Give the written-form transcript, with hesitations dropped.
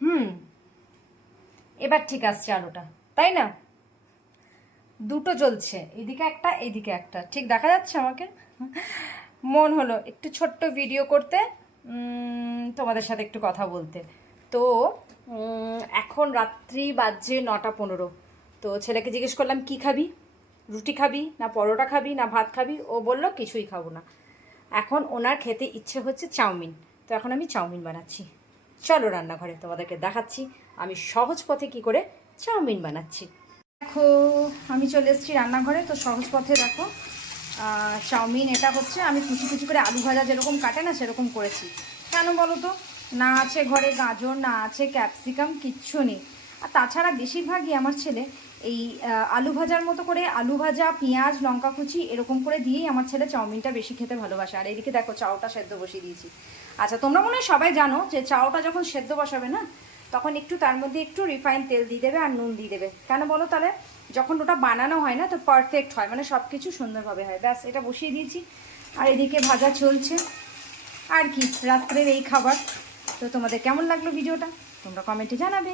হুম, এবার ঠিক আসছে আলোটা, তাই না? দুটো জ্বলছে, এদিকে একটা এইদিকে একটা, ঠিক দেখা যাচ্ছে আমাকে? মন হলো একটু ছোট্ট ভিডিও করতে, তোমাদের সাথে একটু কথা বলতে। তো এখন রাত্রি বাজে 9:15। তো ছেলেকে জিজ্ঞেস করলাম কি খাবি, রুটি খাবি না পরোটা খাবি না ভাত খাবি? ও বলল কিছুই খাবো না। এখন ওনার খেতে ইচ্ছে হচ্ছে চাউমিন। তো এখন আমি চাউমিন বানাচ্ছি। চলো রান্নাঘরে, তোমাদেরকে দেখাচ্ছি আমি সহজ পথে কি করে চাউমিন বানাচ্ছি। দেখো, আমি চলে এসেছি রান্নাঘরে। তো সহজ পথে দেখো, চাউমিন এটা হচ্ছে আমি কুচি কুচি করে আলু ভাজা যেরকম কাটে না সেরকম করেছি। কেন বলো তো? না আছে ঘরে গাজর, না আছে ক্যাপসিকাম, কিচ্ছু নেই। আর তাছাড়া বেশিরভাগই আমার ছেলে এই আলু ভাজার মতো করে আলু ভাজা, পেঁয়াজ, লঙ্কা কুচি এরকম করে দিয়েই আমার ছেলে চাউমিনটা বেশি খেতে ভালোবাসে। আর এদিকে দেখো চাউটা সেদ্ধ বসিয়ে দিয়েছি। আচ্ছা, তোমরা মনে হয় সবাই জানো যে চাউটা যখন সেদ্ধ বসাবে না, তখন একটু তার মধ্যে একটু রিফাইন তেল দিয়ে দেবে আর নুন দিয়ে দেবে। কেন বলো? তাহলে যখন ওটা বানানো হয় না তো পারফেক্ট হয়, মানে সব কিছু সুন্দরভাবে হয়। ব্যাস, এটা বসিয়ে দিয়েছি। আর এদিকে ভাজা চলছে। আর কি, রাত্রের এই খাবার। তো তোমাদের কেমন লাগলো ভিডিওটা তোমরা কমেন্টে জানাবে।